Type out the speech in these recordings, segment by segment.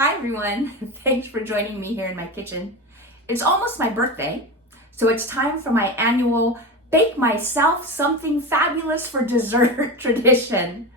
Hi everyone, thanks for joining me here in my kitchen. It's almost my birthday, so it's time for my annual Bake Myself Something Fabulous for Dessert tradition.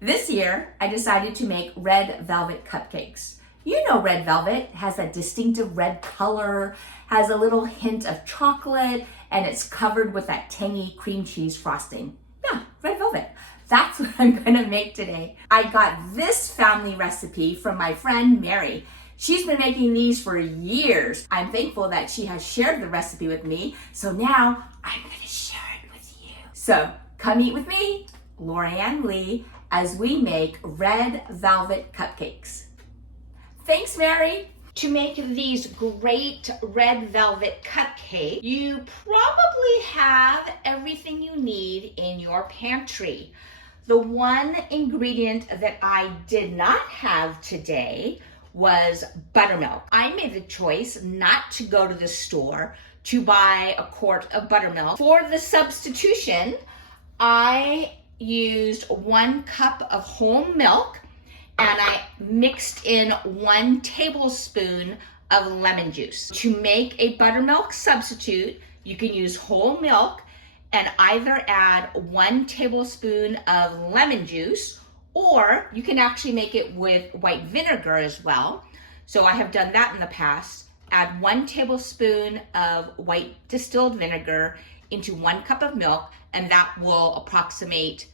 This year, I decided to make red velvet cupcakes. You know red velvet has that distinctive red color, has a little hint of chocolate, and it's covered with that tangy cream cheese frosting. Yeah, red velvet. That's what I'm gonna make today. I got this family recipe from my friend Mary. She's been making these for years. I'm thankful that she has shared the recipe with me, so now I'm gonna share it with you. So come eat with me, Lorianne Lee, as we make red velvet cupcakes. Thanks, Mary. To make these great red velvet cupcakes, you probably have everything you need in your pantry. The one ingredient that I did not have today was buttermilk. I made the choice not to go to the store to buy a quart of buttermilk. For the substitution, I used 1 cup of whole milk and I mixed in 1 tablespoon of lemon juice. To make a buttermilk substitute, you can use whole milk and either add 1 tablespoon of lemon juice, or you can actually make it with white vinegar as well. So I have done that in the past. Add 1 tablespoon of white distilled vinegar into 1 cup of milk, and that will approximate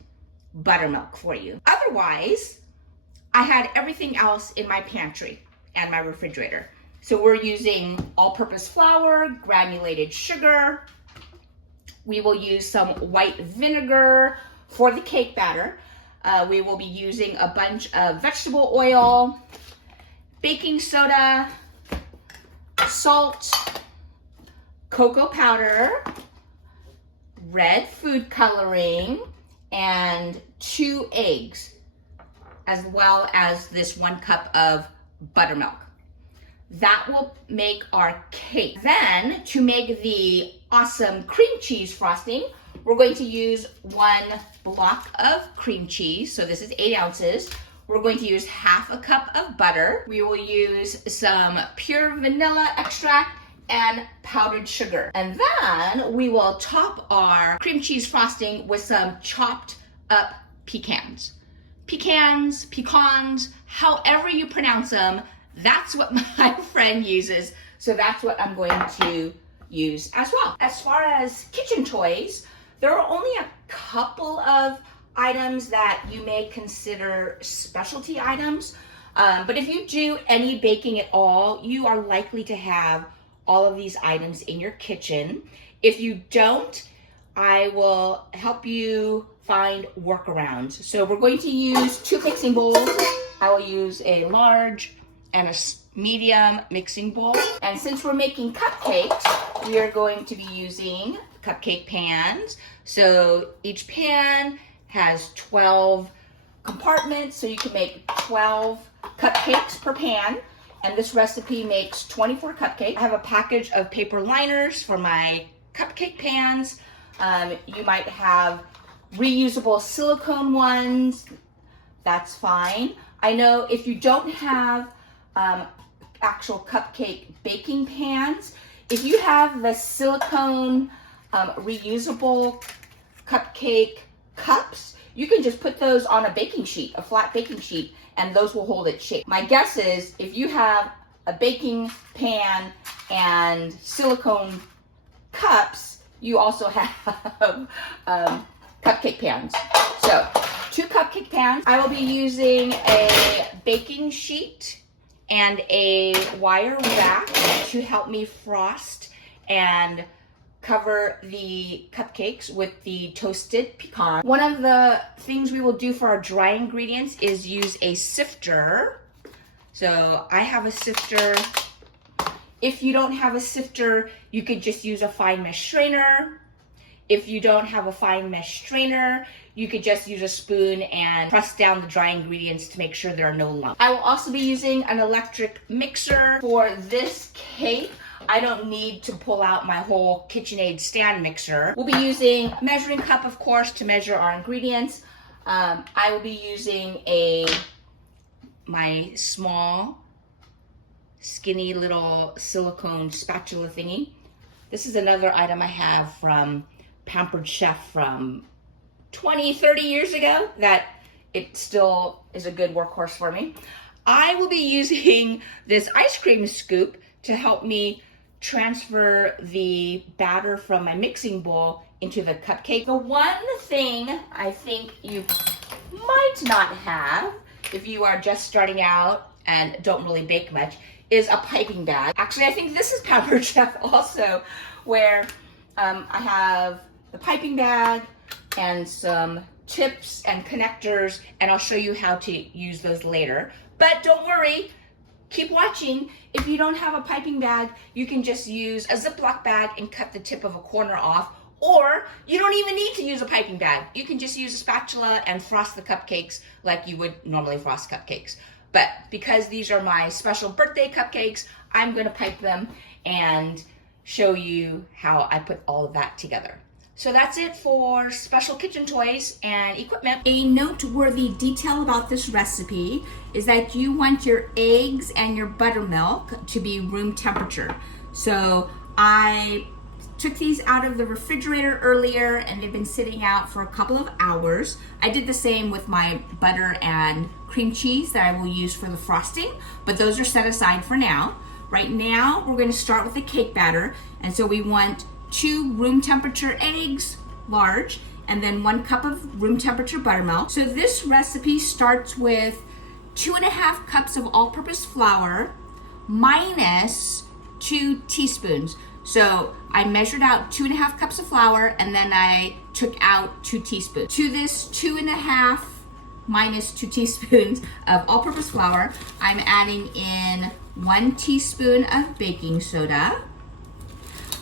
buttermilk for you. Otherwise, I had everything else in my pantry and my refrigerator. So we're using all-purpose flour, granulated sugar. We will use some white vinegar for the cake batter. We will be using a bunch of vegetable oil, baking soda, salt, cocoa powder, red food coloring, and 2 eggs, as well as this 1 cup of buttermilk. That will make our cake. Then, to make the awesome cream cheese frosting, we're going to use 1 block of cream cheese. So this is 8 ounces. We're going to use half a cup of butter. We will use some pure vanilla extract and powdered sugar. And then we will top our cream cheese frosting with some chopped up pecans. Pecans, however you pronounce them, that's what my friend uses. So that's what I'm going to use as well. As far as kitchen toys, there are only a couple of items that you may consider specialty items. But if you do any baking at all, you are likely to have all of these items in your kitchen. If you don't, I will help you find workarounds. So we're going to use 2 mixing bowls. I will use a large and a medium mixing bowl. And since we're making cupcakes, we are going to be using cupcake pans. So each pan has 12 compartments, so you can make 12 cupcakes per pan. And this recipe makes 24 cupcakes. I have a package of paper liners for my cupcake pans. You might have reusable silicone ones. That's fine. I know if you don't have actual cupcake baking pans, if you have the silicone reusable cupcake cups, you can just put those on a baking sheet, a flat baking sheet, and those will hold its shape. My guess is if you have a baking pan and silicone cups, you also have cupcake pans. So 2 cupcake pans. I will be using a baking sheet and a wire rack to help me frost and cover the cupcakes with the toasted pecan. One of the things we will do for our dry ingredients is use a sifter. So I have a sifter. If you don't have a sifter, you could just use a fine mesh strainer. If you don't have a fine mesh strainer, you could just use a spoon and press down the dry ingredients to make sure there are no lumps. I will also be using an electric mixer for this cake. I don't need to pull out my whole KitchenAid stand mixer. We'll be using a measuring cup, of course, to measure our ingredients. I will be using my small skinny little silicone spatula thingy. This is another item I have from Pampered Chef from 20, 30 years ago that it still is a good workhorse for me. I will be using this ice cream scoop to help me transfer the batter from my mixing bowl into the cupcake. The one thing I think you might not have if you are just starting out and don't really bake much is a piping bag. Actually, I think this is Pampered Chef also, where I have the piping bag and some tips and connectors, and I'll show you how to use those later. But don't worry, keep watching. If you don't have a piping bag, you can just use a Ziploc bag and cut the tip of a corner off, or you don't even need to use a piping bag. You can just use a spatula and frost the cupcakes like you would normally frost cupcakes. But because these are my special birthday cupcakes, I'm gonna pipe them and show you how I put all of that together. So that's it for special kitchen toys and equipment. A noteworthy detail about this recipe is that you want your eggs and your buttermilk to be room temperature. So I took these out of the refrigerator earlier and they've been sitting out for a couple of hours. I did the same with my butter and cream cheese that I will use for the frosting, but those are set aside for now. Right now, we're going to start with the cake batter, and so we want 2 room temperature eggs, large, and then 1 cup of room temperature buttermilk. So this recipe starts with 2.5 cups of all-purpose flour minus 2 teaspoons. So I measured out 2.5 cups of flour and then I took out 2 teaspoons. To this 2.5 minus 2 teaspoons of all-purpose flour, I'm adding in 1 teaspoon of baking soda.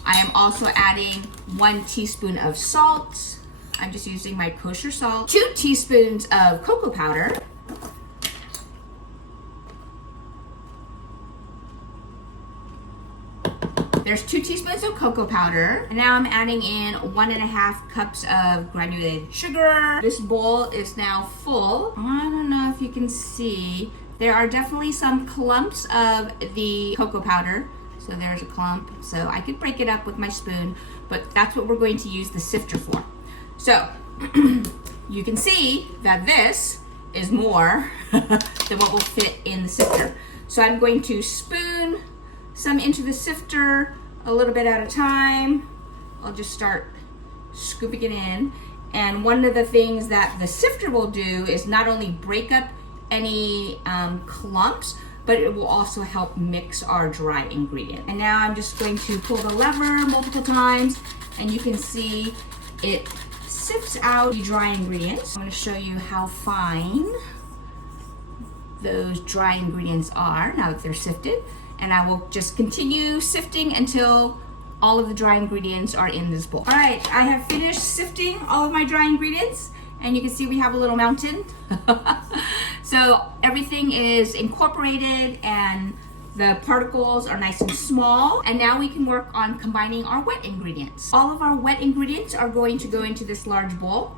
I am also adding 1 teaspoon of salt. I'm just using my kosher salt. 2 teaspoons of cocoa powder. There's 2 teaspoons of cocoa powder. And now I'm adding in 1.5 cups of granulated sugar. This bowl is now full. I don't know if you can see. There are definitely some clumps of the cocoa powder. So there's a clump. So I could break it up with my spoon, but that's what we're going to use the sifter for. So you can see that this is more than what will fit in the sifter. So I'm going to spoon some into the sifter a little bit at a time. I'll just start scooping it in. And one of the things that the sifter will do is not only break up any clumps, but it will also help mix our dry ingredient. And now I'm just going to pull the lever multiple times, and you can see it sifts out the dry ingredients. I'm going to show you how fine those dry ingredients are now that they're sifted. And I will just continue sifting until all of the dry ingredients are in this bowl. All right, I have finished sifting all of my dry ingredients, and you can see we have a little mountain. So everything is incorporated and the particles are nice and small. And now we can work on combining our wet ingredients. All of our wet ingredients are going to go into this large bowl.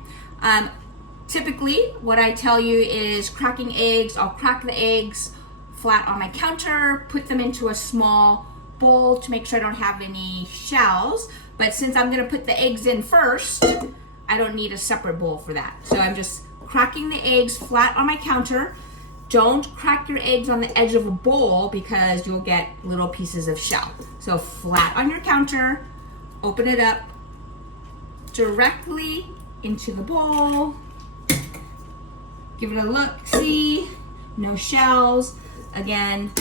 Typically, what I tell you is cracking eggs. I'll crack the eggs flat on my counter, put them into a small bowl to make sure I don't have any shells. But since I'm gonna put the eggs in first, I don't need a separate bowl for that. So I'm just cracking the eggs flat on my counter. Don't crack your eggs on the edge of a bowl because you'll get little pieces of shell. So flat on your counter, open it up directly into the bowl. Give it a look, see, no shells. Again,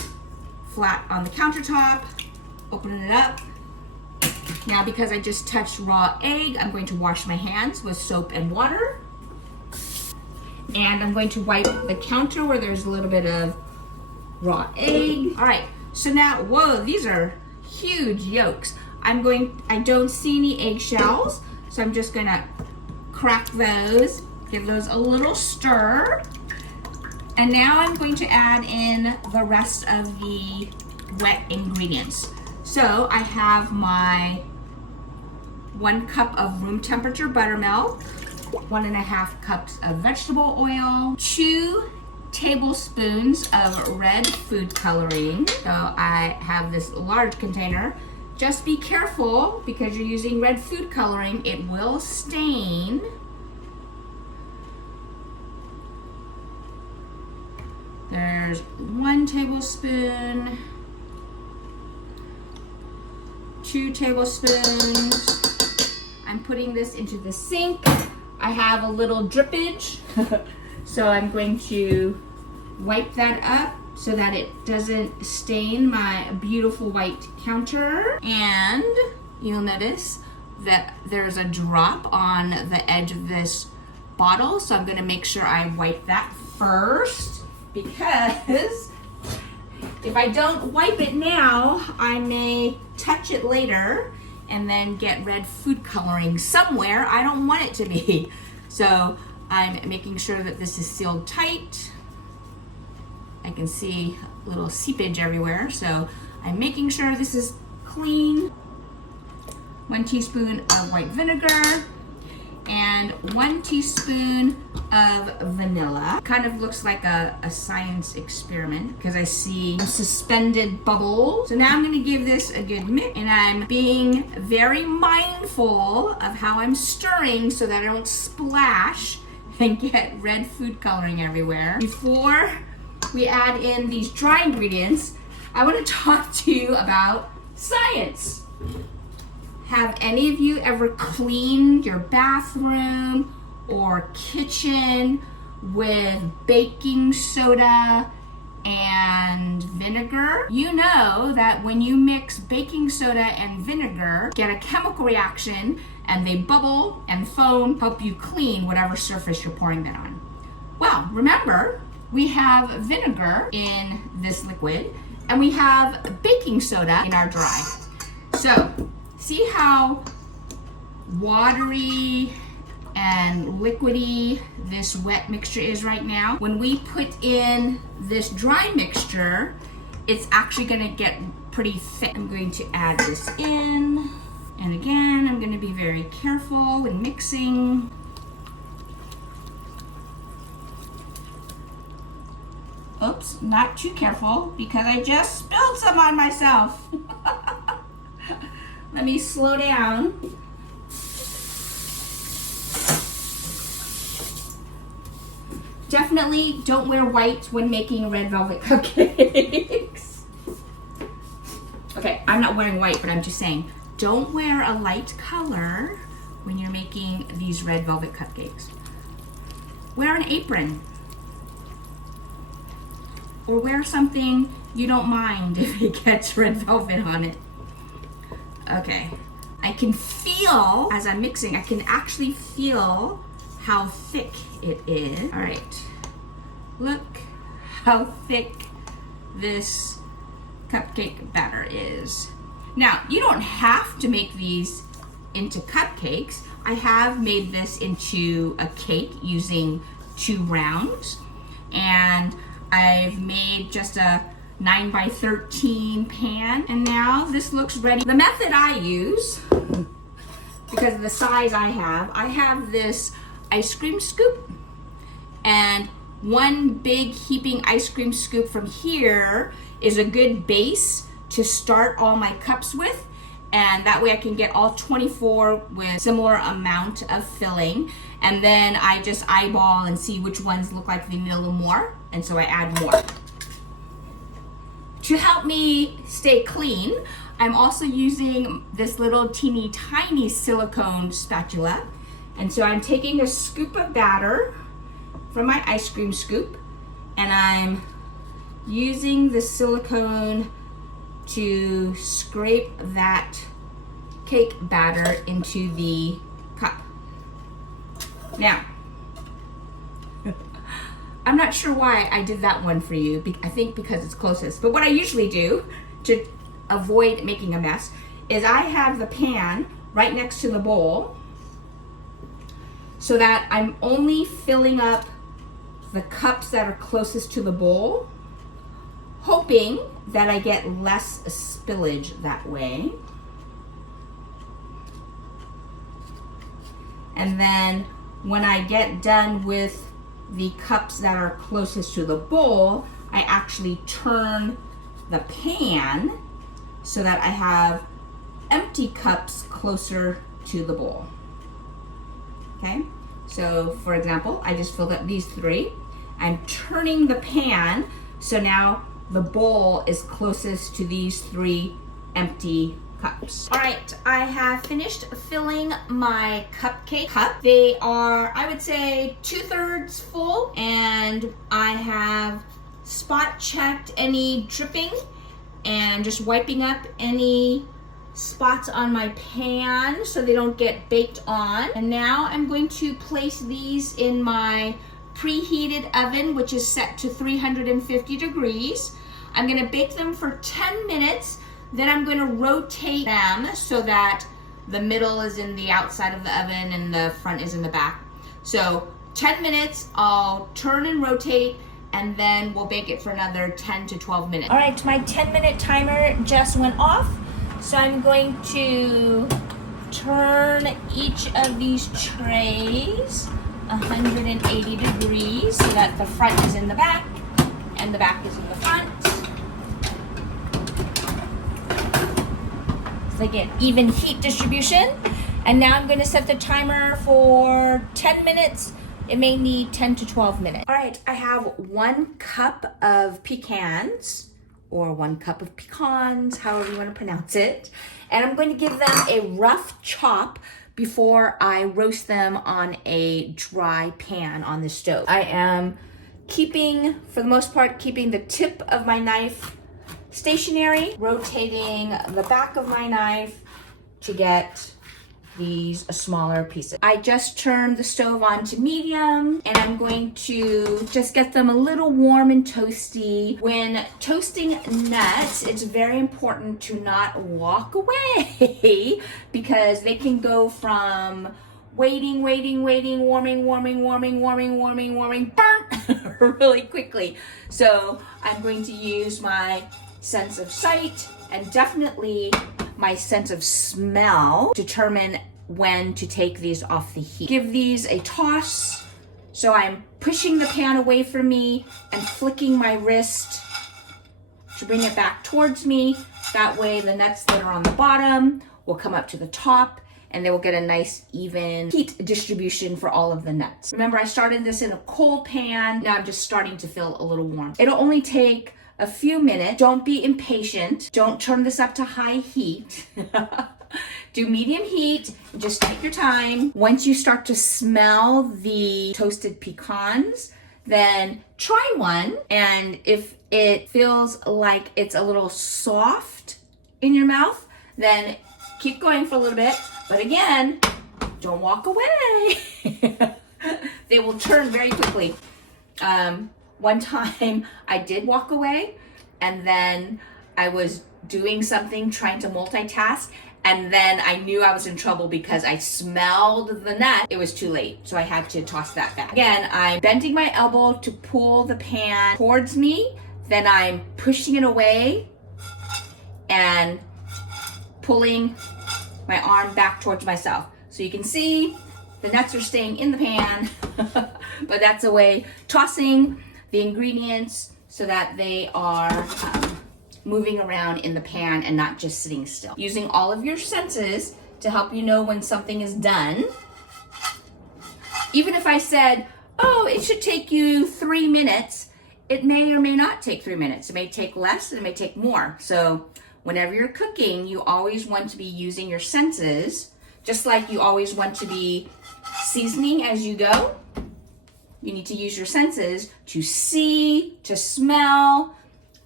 flat on the countertop, open it up. Now, because I just touched raw egg, I'm going to wash my hands with soap and water. And I'm going to wipe the counter where there's a little bit of raw egg. All right, so now, whoa, these are huge yolks. I don't see any eggshells, so I'm just gonna crack those, give those a little stir. And now I'm going to add in the rest of the wet ingredients. So I have my 1 cup of room temperature buttermilk, 1.5 cups of vegetable oil, 2 tablespoons of red food coloring. So I have this large container. Just be careful because you're using red food coloring. It will stain. There's 1 tablespoon, 2 tablespoons. I'm putting this into the sink. I have a little drippage, so I'm going to wipe that up so that it doesn't stain my beautiful white counter. And you'll notice that there's a drop on the edge of this bottle, so I'm gonna make sure I wipe that first, because if I don't wipe it now, I may touch it later and then get red food coloring somewhere I don't want it to be. So I'm making sure that this is sealed tight. I can see a little seepage everywhere, so I'm making sure this is clean. 1 teaspoon of white vinegar and 1 teaspoon of vanilla. Kind of looks like a science experiment because I see suspended bubbles. So now I'm gonna give this a good mix, and I'm being very mindful of how I'm stirring so that I don't splash and get red food coloring everywhere. Before we add in these dry ingredients, I want to talk to you about science. Have any of you ever cleaned your bathroom or kitchen with baking soda and vinegar? You know that when you mix baking soda and vinegar, get a chemical reaction and they bubble and foam, help you clean whatever surface you're pouring that on. Well, remember, we have vinegar in this liquid and we have baking soda in our dry. So, see how watery and liquidy this wet mixture is right now? When we put in this dry mixture, it's actually gonna get pretty thick. I'm going to add this in. And again, I'm gonna be very careful when mixing. Oops, not too careful because I just spilled some on myself. Let me slow down. Definitely don't wear white when making red velvet cupcakes. Okay, I'm not wearing white, but I'm just saying, don't wear a light color when you're making these red velvet cupcakes. Wear an apron. Or wear something you don't mind if it gets red velvet on it. Okay, I can feel, as I'm mixing, I can actually feel how thick it is. All right, look how thick this cupcake batter is. Now, you don't have to make these into cupcakes. I have made this into a cake using 2 rounds, and I've made just a 9x13 pan, and now this looks ready. The method I use, because of the size I have this ice cream scoop, and 1 big heaping ice cream scoop from here is a good base to start all my cups with, and that way I can get all 24 with similar amount of filling, and then I just eyeball and see which ones look like they need a little more, and so I add more. To help me stay clean, I'm also using this little teeny tiny silicone spatula. And so I'm taking a scoop of batter from my ice cream scoop, and I'm using the silicone to scrape that cake batter into the cup. Now, I'm not sure why I did that one for you. I think because it's closest. But what I usually do to avoid making a mess is I have the pan right next to the bowl so that I'm only filling up the cups that are closest to the bowl, hoping that I get less spillage that way. And then when I get done with the cups that are closest to the bowl, I actually turn the pan so that I have empty cups closer to the bowl. Okay, so for example, I just filled up these 3. I'm turning the pan, so now the bowl is closest to these 3 empty cups. All right, I have finished filling my cupcake cup. They are, I would say, 2/3 full, and I have spot checked any dripping and just wiping up any spots on my pan so they don't get baked on. And now I'm going to place these in my preheated oven, which is set to 350 degrees. I'm gonna bake them for 10 minutes. Then I'm going to rotate them so that the middle is in the outside of the oven and the front is in the back. So 10 minutes, I'll turn and rotate, and then we'll bake it for another 10 to 12 minutes. All right, my 10-minute timer just went off. So I'm going to turn each of these trays 180 degrees so that the front is in the back and the back is in the front. So they get even heat distribution. And now I'm going to set the timer for 10 minutes. It may need 10 to 12 minutes. All right, I have 1 cup of pecans, or 1 cup of pecans, however you want to pronounce it. And I'm going to give them a rough chop before I roast them on a dry pan on the stove. I am keeping, for the most part, keeping the tip of my knife stationary, rotating the back of my knife to get these smaller pieces. I just turned the stove on to medium, and I'm going to just get them a little warm and toasty. When toasting nuts, it's very important to not walk away because they can go from waiting, warming, burnt really quickly. So I'm going to use my sense of sight and definitely my sense of smell to determine when to take these off the heat. Give these a toss. So I'm pushing the pan away from me and flicking my wrist to bring it back towards me. That way the nuts that are on the bottom will come up to the top and they will get a nice even heat distribution for all of the nuts. Remember, I started this in a cold pan. Now I'm just starting to feel a little warm. It'll only take a few minutes. Don't be impatient. Don't turn this up to high heat. Do medium heat. Just take your time. Once you start to smell the toasted pecans, then try one. And if it feels like it's a little soft in your mouth, then keep going for a little bit. But again, don't walk away. They will turn very quickly. One time I did walk away, and then I was doing something, trying to multitask, and then I knew I was in trouble because I smelled the nut. It was too late, so I had to toss that back. Again, I'm bending my elbow to pull the pan towards me, then I'm pushing it away and pulling my arm back towards myself. So you can see the nuts are staying in the pan, but that's a way, tossing the ingredients so that they are moving around in the pan and not just sitting still. Using all of your senses to help you know when something is done. Even if I said, oh, it should take you 3 minutes, it may or may not take 3 minutes. It may take less, and it may take more. So whenever you're cooking, you always want to be using your senses, just like you always want to be seasoning as you go. You need to use your senses to see, to smell,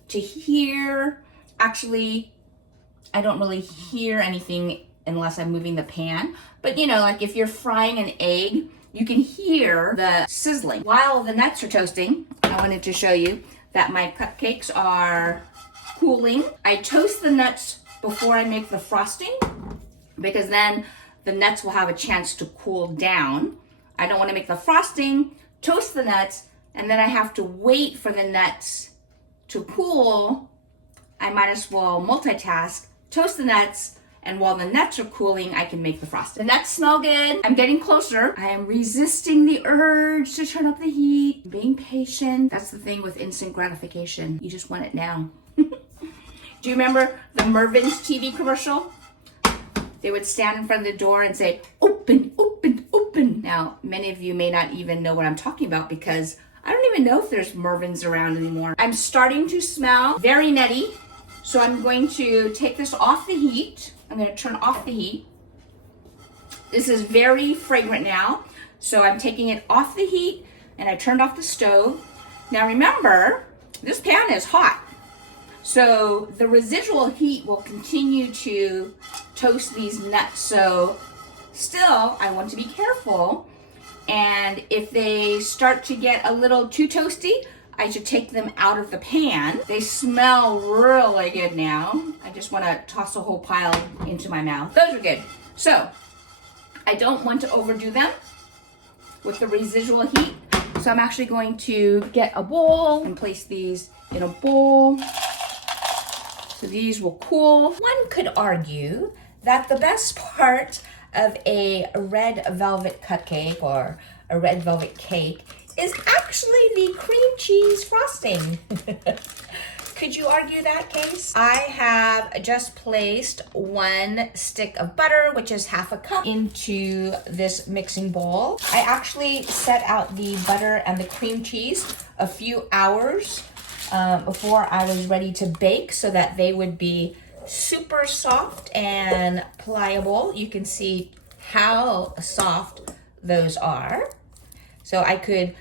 to hear. Actually, I don't really hear anything unless I'm moving the pan. But you know, like if you're frying an egg, you can hear the sizzling. While the nuts are toasting, I wanted to show you that my cupcakes are cooling. I toast the nuts before I make the frosting because then the nuts will have a chance to cool down. I don't want to make the frosting, toast the nuts, and then I have to wait for the nuts to cool. I might as well multitask, toast the nuts, And while the nuts are cooling, I can make the frosting. The nuts smell good. I'm getting closer. I am resisting the urge to turn up the heat. Being patient. That's the thing with instant gratification. You just want it now. Do you remember the Mervyn's TV commercial? They would stand in front of the door and say, open, open, open. Now, many of you may not even know what I'm talking about because I don't even know if there's Mervyn's around anymore. I'm starting to smell very nutty. So I'm going to take this off the heat. I'm going to turn off the heat. This is very fragrant now. So I'm taking it off the heat and I turned off the stove. Now remember, this pan is hot. So the residual heat will continue to toast these nuts. So still, I want to be careful. And if they start to get a little too toasty, I should take them out of the pan. They smell really good now. I just want to toss a whole pile into my mouth. Those are good. So I don't want to overdo them with the residual heat. So I'm actually going to get a bowl and place these in a bowl. So these will cool. One could argue that the best part of a red velvet cupcake or a red velvet cake is actually the cream cheese frosting. Could you argue that case? I have just placed 1 stick of butter, which is half a cup, into this mixing bowl. I actually set out the butter and the cream cheese a few hours before I was ready to bake so that they would be super soft and pliable. You can see how soft those are. So I could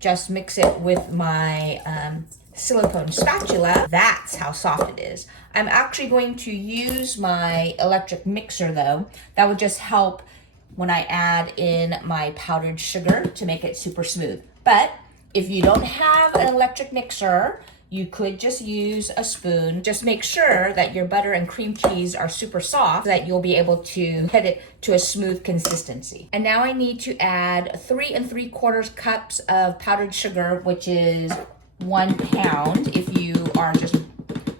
just mix it with my silicone spatula. That's how soft it is. I'm actually going to use my electric mixer though. That would just help when I add in my powdered sugar to make it super smooth. But if you don't have an electric mixer, you could just use a spoon. Just make sure that your butter and cream cheese are super soft so that you'll be able to get it to a smooth consistency. And now I need to add 3 3/4 cups of powdered sugar, which is 1 pound if you are just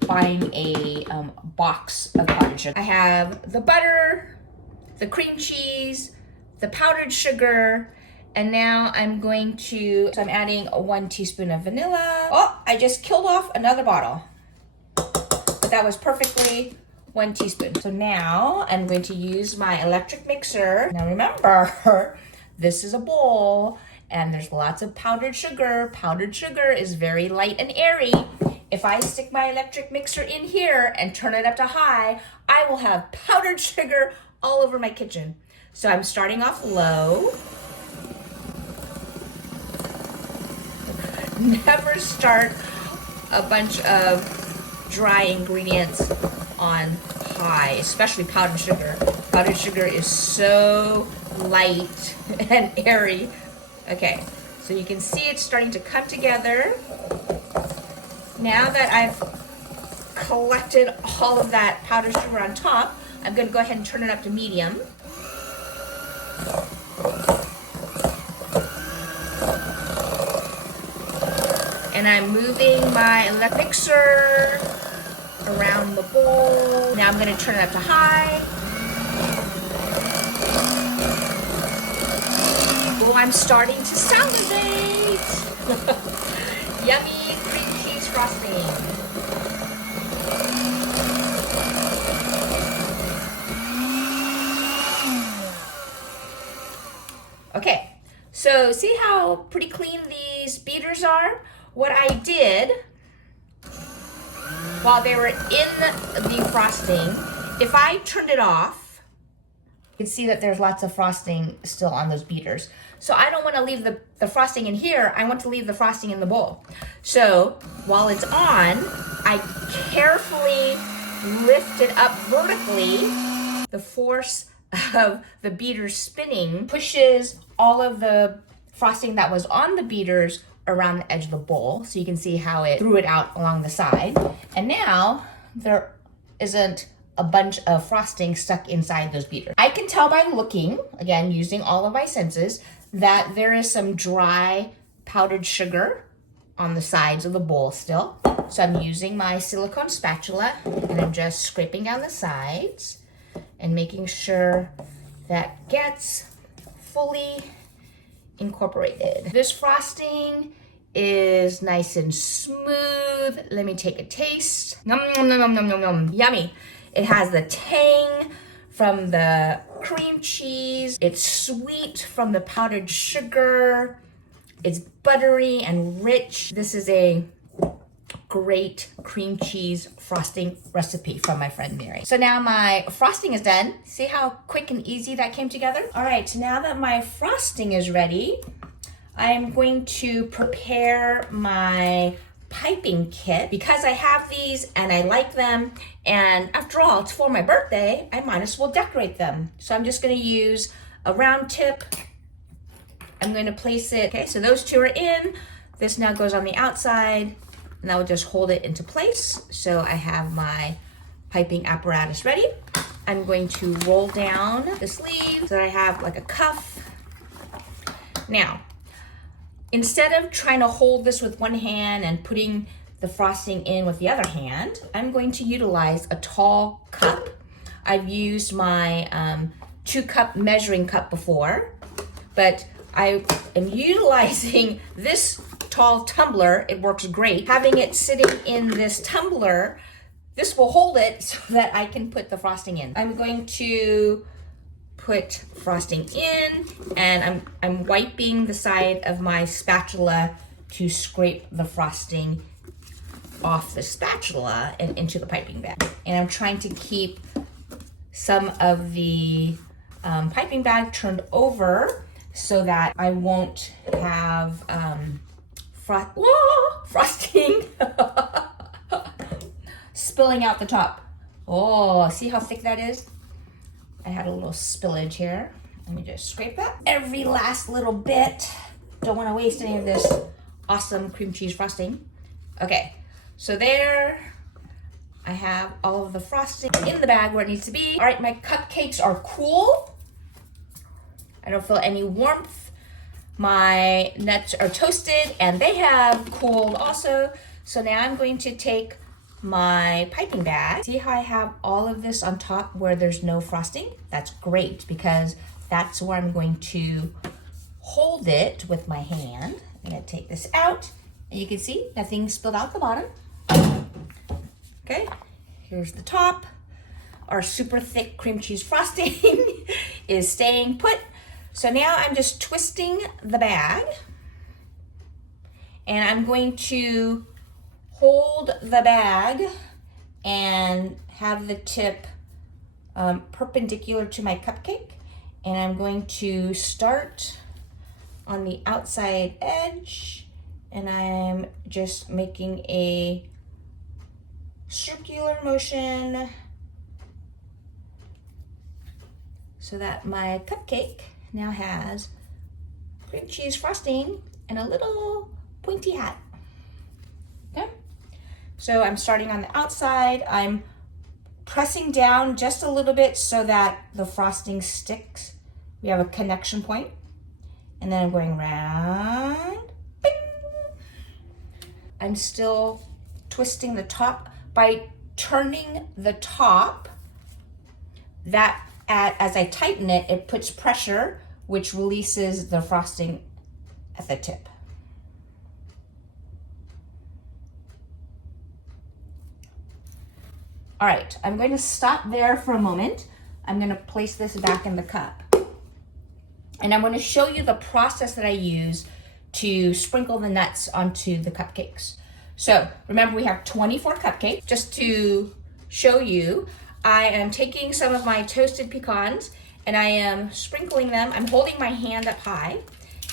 buying a box of powdered sugar. I have the butter, the cream cheese, the powdered sugar, and now I'm going to, so I'm adding 1 teaspoon of vanilla. Oh, I just killed off another bottle. But that was perfectly 1 teaspoon. So now I'm going to use my electric mixer. Now remember, this is a bowl and there's lots of powdered sugar. Powdered sugar is very light and airy. If I stick my electric mixer in here and turn it up to high, I will have powdered sugar all over my kitchen. So I'm starting off low. Never start a bunch of dry ingredients on high, especially powdered sugar. Powdered sugar is so light and airy. Okay, so you can see it's starting to come together. Now that I've collected all of that powdered sugar on top, I'm going to go ahead and turn it up to medium. And I'm moving my electric mixer around the bowl. Now I'm going to turn it up to high. Oh, I'm starting to salivate. Yummy cream cheese frosting. Okay, so see how pretty clean these beaters are? What I did while they were in the frosting, if I turned it off, you can see that there's lots of frosting still on those beaters. So I don't want to leave the frosting in here. I want to leave the frosting in the bowl. So while it's on, I carefully lift it up vertically. The force of the beaters spinning pushes all of the frosting that was on the beaters around the edge of the bowl. So you can see how it threw it out along the side. And now there isn't a bunch of frosting stuck inside those beaters. I can tell by looking, again, using all of my senses, that there is some dry powdered sugar on the sides of the bowl still. So I'm using my silicone spatula and I'm just scraping down the sides. and making sure that gets fully incorporated. This frosting is nice and smooth. Let me take a taste. Nom, nom, nom, nom, nom, nom, nom. Yummy. It has the tang from the cream cheese. It's sweet from the powdered sugar. It's buttery and rich. This is a great cream cheese frosting recipe from my friend Mary. So now my frosting is done. See how quick and easy that came together? All right, now that my frosting is ready, I am going to prepare my piping kit. Because I have these and I like them, and after all, it's for my birthday, I might as well decorate them. So I'm just gonna use a round tip. I'm gonna place it, okay, so those two are in. This now goes on the outside, and I will just hold it into place. So I have my piping apparatus ready. I'm going to roll down the sleeve so that I have like a cuff. Now, instead of trying to hold this with one hand and putting the frosting in with the other hand, I'm going to utilize a tall cup. I've used my 2-cup measuring cup before, but I am utilizing this tall tumbler. It works great. Having it sitting in this tumbler, this will hold it so that I can put the frosting in. I'm going to put frosting in, and I'm wiping the side of my spatula to scrape the frosting off the spatula and into the piping bag. And I'm trying to keep some of the piping bag turned over so that I won't have frosting spilling out the top. Oh, see how thick that is? I had a little spillage here. Let me just scrape that. Every last little bit. Don't want to waste any of this awesome cream cheese frosting. Okay, so there I have all of the frosting in the bag where it needs to be. All right, my cupcakes are cool. I don't feel any warmth. My nuts are toasted and they have cooled also. So now I'm going to take my piping bag. See how I have all of this on top where there's no frosting? That's great because that's where I'm going to hold it with my hand. I'm gonna take this out and you can see nothing spilled out the bottom. Okay, here's the top. Our super thick cream cheese frosting is staying put. So now I'm just twisting the bag and I'm going to hold the bag and have the tip perpendicular to my cupcake. And I'm going to start on the outside edge and I'm just making a circular motion so that my cupcake now has cream cheese frosting and a little pointy hat. Okay, so I'm starting on the outside. I'm pressing down just a little bit so that the frosting sticks. We have a connection point. And then I'm going round. Bing. I'm still twisting the top. By turning the top, that as I tighten it, it puts pressure, which releases the frosting at the tip. All right, I'm going to stop there for a moment. I'm going to place this back in the cup. And I'm going to show you the process that I use to sprinkle the nuts onto the cupcakes. So remember, we have 24 cupcakes. Just to show you, I am taking some of my toasted pecans and I am sprinkling them. I'm holding my hand up high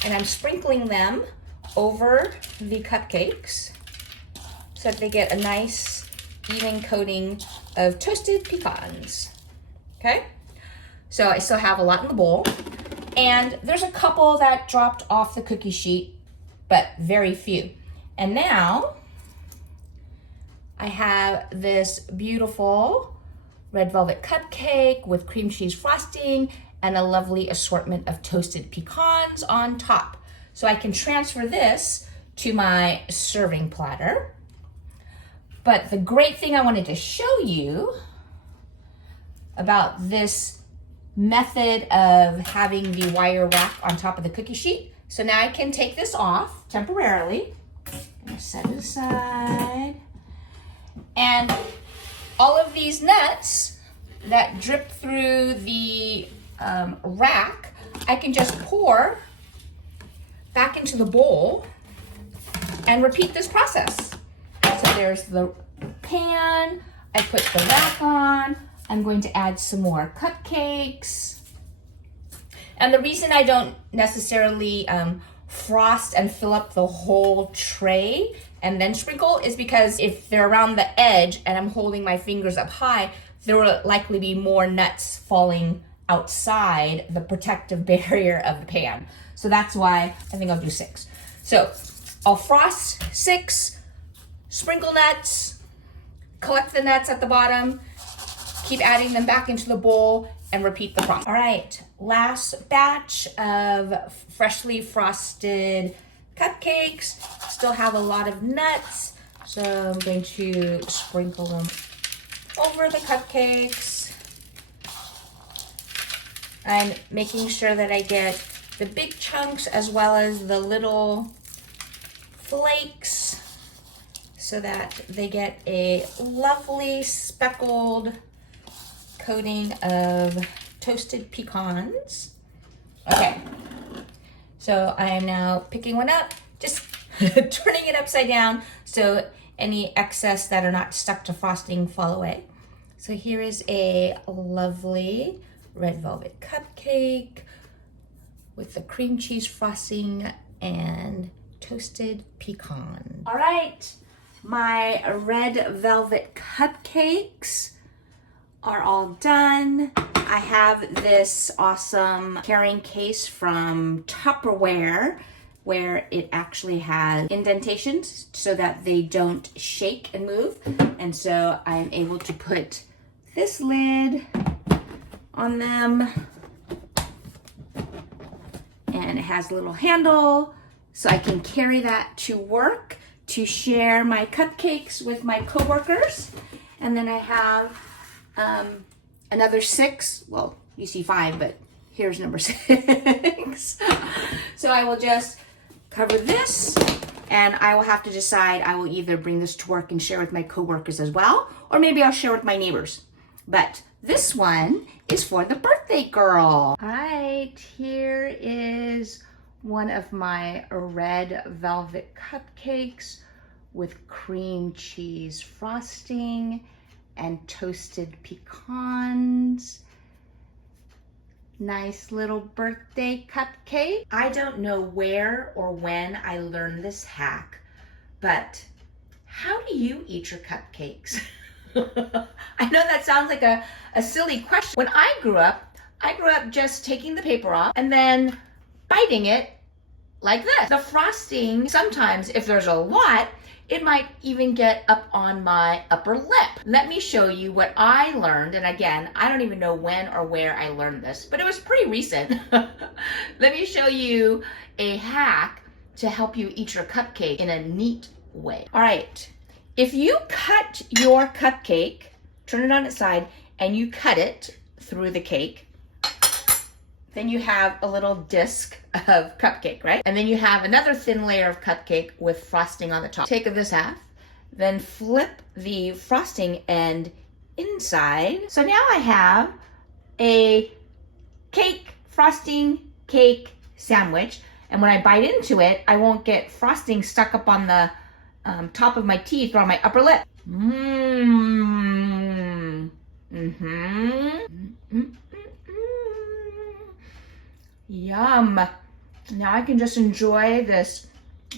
and I'm sprinkling them over the cupcakes so that they get a nice even coating of toasted pecans. Okay, so I still have a lot in the bowl. And there's a couple that dropped off the cookie sheet, but very few. And now I have this beautiful red velvet cupcake with cream cheese frosting and a lovely assortment of toasted pecans on top. So I can transfer this to my serving platter. But the great thing I wanted to show you about this method of having the wire rack on top of the cookie sheet. So now I can take this off temporarily. I'm gonna set it aside. And all of these nuts that drip through the rack, I can just pour back into the bowl and repeat this process. So there's the pan, I put the rack on, I'm going to add some more cupcakes. And the reason I don't necessarily frost and fill up the whole tray and then sprinkle is because if they're around the edge and I'm holding my fingers up high, there will likely be more nuts falling outside the protective barrier of the pan. So that's why I think I'll do 6. So I'll frost 6, sprinkle nuts, collect the nuts at the bottom, keep adding them back into the bowl, and repeat the process. All right, last batch of freshly frosted cupcakes. Still have a lot of nuts, so I'm going to sprinkle them over the cupcakes. I'm making sure that I get the big chunks as well as the little flakes so that they get a lovely speckled coating of toasted pecans. Okay, so I am now picking one up, just turning it upside down so any excess that are not stuck to frosting fall away. So here is a lovely red velvet cupcake with the cream cheese frosting and toasted pecan. All right, my red velvet cupcakes are all done. I have this awesome carrying case from Tupperware where it actually has indentations so that they don't shake and move. And so I'm able to put this lid on them. And it has a little handle so I can carry that to work to share my cupcakes with my coworkers. And then I have another 6. Well, you see 5, but here's number 6. So I will just cover this, and I will have to decide. I will either bring this to work and share with my coworkers as well, or maybe I'll share with my neighbors. But this one is for the birthday girl. All right, here is one of my red velvet cupcakes with cream cheese frosting and toasted pecans. Nice little birthday cupcake. I don't know where or when I learned this hack, but how do you eat your cupcakes? I know that sounds like a silly question. When I grew up just taking the paper off and then biting it like this. The frosting, sometimes if there's a lot, it might even get up on my upper lip. Let me show you what I learned. And again, I don't even know when or where I learned this, but it was pretty recent. Let me show you a hack to help you eat your cupcake in a neat way. All right, if you cut your cupcake, turn it on its side, and you cut it through the cake, then you have a little disc of cupcake, right? And then you have another thin layer of cupcake with frosting on the top. Take this half, then flip the frosting end inside. So now I have a cake, frosting, cake sandwich. And when I bite into it, I won't get frosting stuck up on the top of my teeth or on my upper lip. Yum. Now I can just enjoy this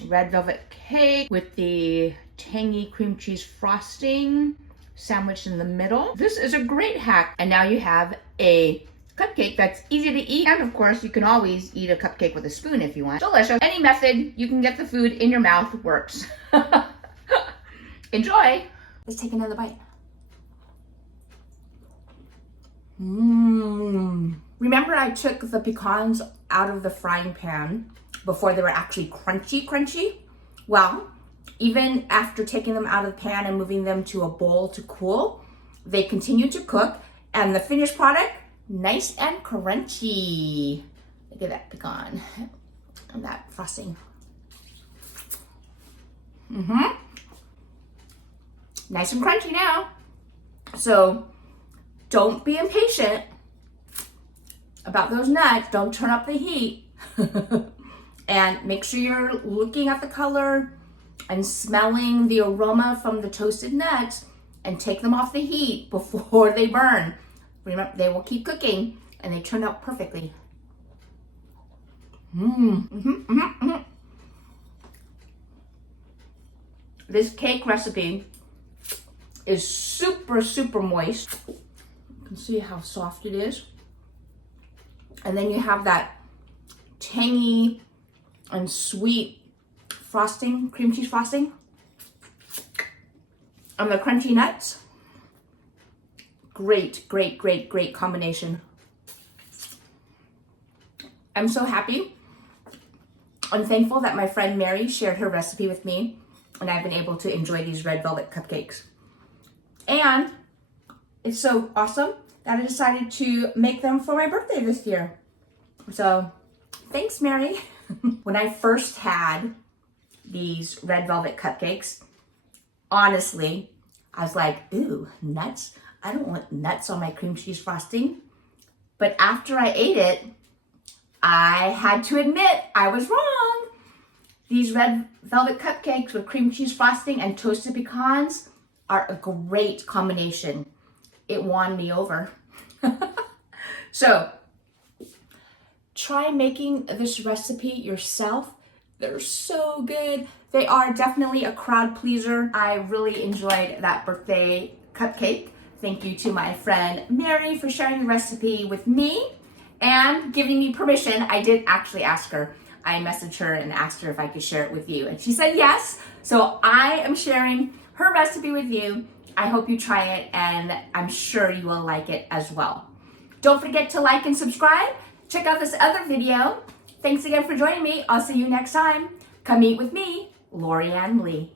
red velvet cake with the tangy cream cheese frosting sandwiched in the middle. This is a great hack. And now you have a cupcake that's easy to eat. And of course, you can always eat a cupcake with a spoon if you want. Delicious. Any method you can get the food in your mouth works. Enjoy. Let's take another bite. Remember I took the pecans out of the frying pan before they were actually crunchy? Well, even after taking them out of the pan and moving them to a bowl to cool, they continued to cook And the finished product, nice and crunchy. Look at that pecan and that frosting. Nice and crunchy now. So don't be impatient about those nuts. Don't turn up the heat. And make sure you're looking at the color and smelling the aroma from the toasted nuts, and take them off the heat before they burn. Remember, they will keep cooking, and they turned out perfectly. This cake recipe is super, super moist. You can see how soft it is. And then you have that tangy and sweet frosting, cream cheese frosting. And the crunchy nuts. Great, great, great, great combination. I'm so happy. I'm thankful that my friend Mary shared her recipe with me, and I've been able to enjoy these red velvet cupcakes. And it's so awesome that I decided to make them for my birthday this year. So thanks, Mary. When I first had these red velvet cupcakes, honestly, I was like, ooh, nuts? I don't want nuts on my cream cheese frosting. But after I ate it, I had to admit I was wrong. These red velvet cupcakes with cream cheese frosting and toasted pecans are a great combination. It won me over. So try making this recipe yourself. They're so good. They are definitely a crowd pleaser. I really enjoyed that birthday cupcake. Thank you to my friend Mary for sharing the recipe with me and giving me permission. I did actually ask her. I messaged her and asked her if I could share it with you, and she said yes. So I am sharing her recipe with you. I hope you try it, and I'm sure you will like it as well. Don't forget to like and subscribe. Check out this other video. Thanks again for joining me. I'll see you next time. Come eat with me, Lorianne Lee.